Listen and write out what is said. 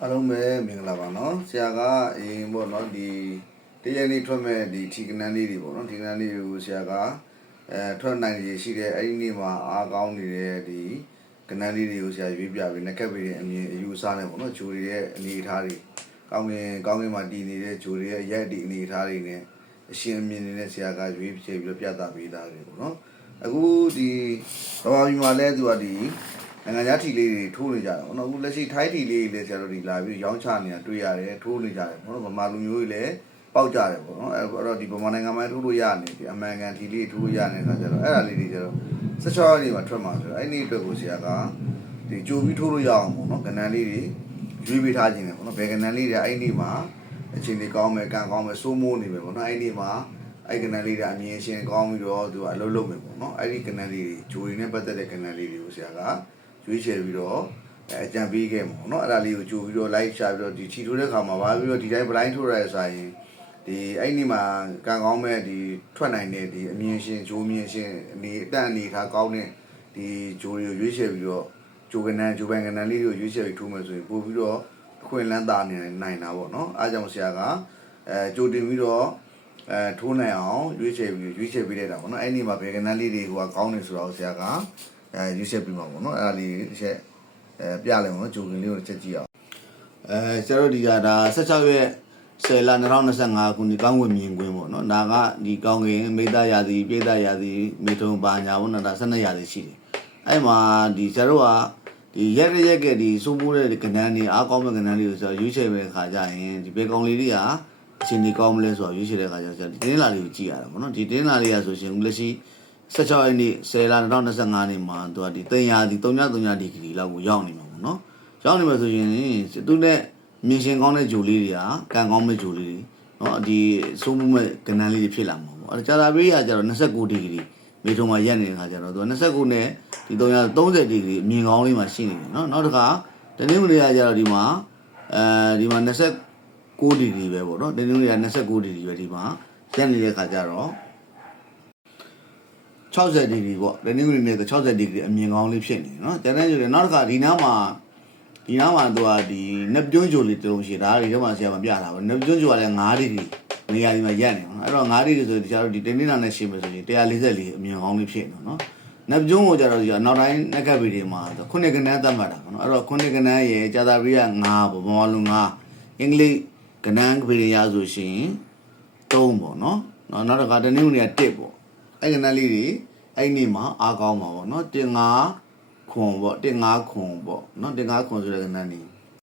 အားလုံးပဲမင်္ဂလာပါနော်ဆရာကအရင်ပေါ့နော်ဒီတရက်နေ့ထွက်မဲ့ဒီထီကနန်းလေးတွေပေါ့နော်ထီကနန်းလေးတွေကိုဆရာကအဲထွက်နိုင်ရည်ရှိတဲ့အဲ့ဒီနေ့မှာအားကောင်းနေတဲ့ဒီကနန်းလေးတွေကိုဆရာရွေးပြပြီးနှက်ကပ်ပြီးတဲ့အမြင်အယူအဆနဲ့ပေါ့နော်ဂျိုတွေရဲ့အနေအထားတွေကောင်းကင်ကောင်းကင်မှာတည်နေတဲ့ဂျိုတွေရဲ့ရိုက်တည်အနေအထားတွေနဲ့အရှင်အမြင်တွေနဲ့ဆရာကရွေးချယ်ပြီးတော့ပြသပေးတာတွေပေါ့နော်အခုဒီတော်ပြီမှာလဲသူကဒီ နိုင်ငံခြားထီလေးတွေထိုးနေကြတယ်ပေါ့နော်အခုလက်ရှိထိုင်းထီလေးတွေလည်းဆရာတို့ဒီလာပြီးရောင်းချနေတာတွေ့ရတယ်ထိုးနေကြတယ်ပေါ့နော်ဗမာလူမျိုးတွေလည်းပေါက်ကြတယ်ပေါ့နော်အဲ့တော့ဒီဗမာနိုင်ငံမှာထိုးလို့ရနေဒီအမေရိကန်ထီလေးထိုးလို့ရနေတဲ့အခါကျတော့အဲ့ဒါလေးတွေကျတော့16ရက်နေ့မှာထွက်မှာဆိုတော့အဲ့ဒီအတွက်ကိုဆရာကဒီကြိုပြီးထိုးလို့ရအောင်ပေါ့နော်ကဏ္ဍလေးတွေရွေးပေးထားခြင်းတယ်ပေါ့နော်ဘယ်ကဏ္ဍလေးတွေအဲ့ဒီမှာအချိန်လေးကောင်းမယ်ကံကောင်းမယ်စိုးမိုးနေမယ်ပေါ့နော်အဲ့ဒီမှာအဲ့ကဏ္ဍလေးတွေအမြင်ရှင်ကောင်းပြီးတော့သူကအလုပ်လုပ်မယ်ပေါ့နော်အဲ့ဒီကဏ္ဍလေးတွေဂျိုရင်းနဲ့ပတ်သက်တဲ့ကဏ္ဍလေးတွေကိုဆရာက ရွေးချယ်ပြီးတော့အဲအကြံပေးခဲ့မှာပေါ့နော်အဲ့ဒါလေးကိုကြိုပြီးတော့ like ရှာပြီးတော့ဒီချီထိုးတဲ့ခါမှာပါပြီးတော့ဒီတိုင်း blind ထိုးရဲဆိုရင်ဒီအဲ့ဒီမှာကံကောင်းမဲ့ဒီထွက်နိုင်တဲ့ဒီအမြင်ရှင်ဂျိုးမြင်ရှင်အနေအတန့်အနေထားကောင်းတဲ့ဒီဂျိုးတွေကိုရွေးချယ်ပြီးတော့ဂျိုကနန်ဂျိုပန်ကနန်လေးတွေကိုရွေးချယ်ပြီးထိုးမယ်ဆိုရင်ပို့ပြီးတော့အခွင့်အလန်းသားနေနိုင်တာပေါ့နော်အားကြောင့်ဆရာကအဲကြိုတင်ပြီးတော့အဲထိုးနိုင်အောင်ရွေးချယ်ပြီးရွေးချယ်ပေးလိုက်တာပေါ့နော်အဲ့ဒီမှာဘယ်ကနန်လေးတွေကကောင်းနေဆိုတော့ဆရာက အဲရွေးချက်ပြီးမှာပေါ့နော်အဲ့ဒါလေးတစ်ချက်အဲပြလိုက်မှာနော်ဂျိုကင်လေးကိုတစ်ချက်ကြည့်အောင်အဲဆရာတို့ဒီကဒါ16ရက်10လ2025ခုနှစ်ကောင်းဝင်မြင်ကွင်းပေါ့နော်ဒါကဒီကောင်းကင်မိသားရာသီပြည်သားရာသီမေထုံပါညာပေါ့နော်ဒါ12ရာသီရှိတယ်အဲ့မှာဒီဆရာတို့ကဒီရက်ရက်ရက်ကဒီစိုးမိုးတဲ့ကဏ္ဍတွေအားကောင်းမဲ့ကဏ္ဍတွေကိုဆိုတော့ရွေးချယ်မဲ့ခါကြရင်ဒီပေကောင်လေးတွေကအချိန်ကြီးကောင်းမလဲဆိုတော့ရွေးချယ်တဲ့ခါကျတော့ဒီတင်းလာလေးကိုကြည့်ရတာပေါ့နော်ဒီတင်းလာလေးကဆိုရှင်လက်ရှိ 16ရက်နေ့10လ2025နေ့မှာသူကဒီတင်ရာဒီ3.3ဒီဂရီလောက်ကိုရောက်နေမှာပေါ့နော်ရောက်နေမှာဆိုရင်သူနဲ့မြင်ရှင်ကောင်းတဲ့ဂျိုလေးတွေကကံကောင်းတဲ့ဂျိုလေးတွေနော်ဒီစိုးမှုမဲ့ကဏ္ဍလေးတွေဖြစ်လာမှာပေါ့အဲကြာတာပေးရကျတော့29ဒီဂရီမေထုံမှာရက်နေတဲ့ခါကျတော့သူက29နဲ့ဒီ330ဒီဂရီအမြင်ကောင်းလေးမှာရှိနေတယ်နော်နောက်တစ်ခါတနင်္ဂနွေရကျတော့ဒီမှာအဲဒီမှာ29ဒီဂရီပဲပေါ့နော်တနင်္ဂနွေရ29ဒီဂရီပဲဒီမှာရက်နေတဲ့ခါကျတော့ 60ဒီဂရီပေါ့တနင်္ဂနွေနေ့က60ဒီဂရီအမြင်ကောင်းလေးဖြစ်နေနော်ကျန်တဲ့ကျတယ်နောက်တစ်ခါဒီနားမှာဒီနားမှာသူကဒီနက်ပြုံးဂျိုလေးတုံးရှိဒါတွေထဲမှာဆရာမပြတာပေါ့နက်ပြုံးဂျိုကလည်း9ဒီဂရီနေရာဒီမှာရက်နေနော်အဲ့တော့9ဒီဂရီဆိုတခြားတို့ဒီတနင်္လာနဲ့ရှင်းမယ်ဆိုရင်144အမြင်ကောင်းလေးဖြစ်နေနော်နက်ပြုံးကိုကြတော့ဒီနောက်တိုင်းနက်ကပ်ဗီဒီမှာခုနှစ်ကနန်းသတ်မှတ်တာပေါ့နော်အဲ့တော့ခုနှစ်ကနန်းရဲ့ဂျာတာပရိယ9ပေါ့ဘာလို့9အင်္ဂလိပ်ကနန်းဗီဒီယာဆိုရှင်3ပေါ့နော်နော်နောက်တစ်ခါတနင်္ဂနွေက1ပေါ့ အဲ့ကနလေးတွေအဲ့နေ့မှာအားကောင်းမှာပေါ့နော်တင်ငါခွန်ပေါ့တင်ငါခွန်ပေါ့နော်တင်ငါခွန်ဆိုတဲ့ကနလေး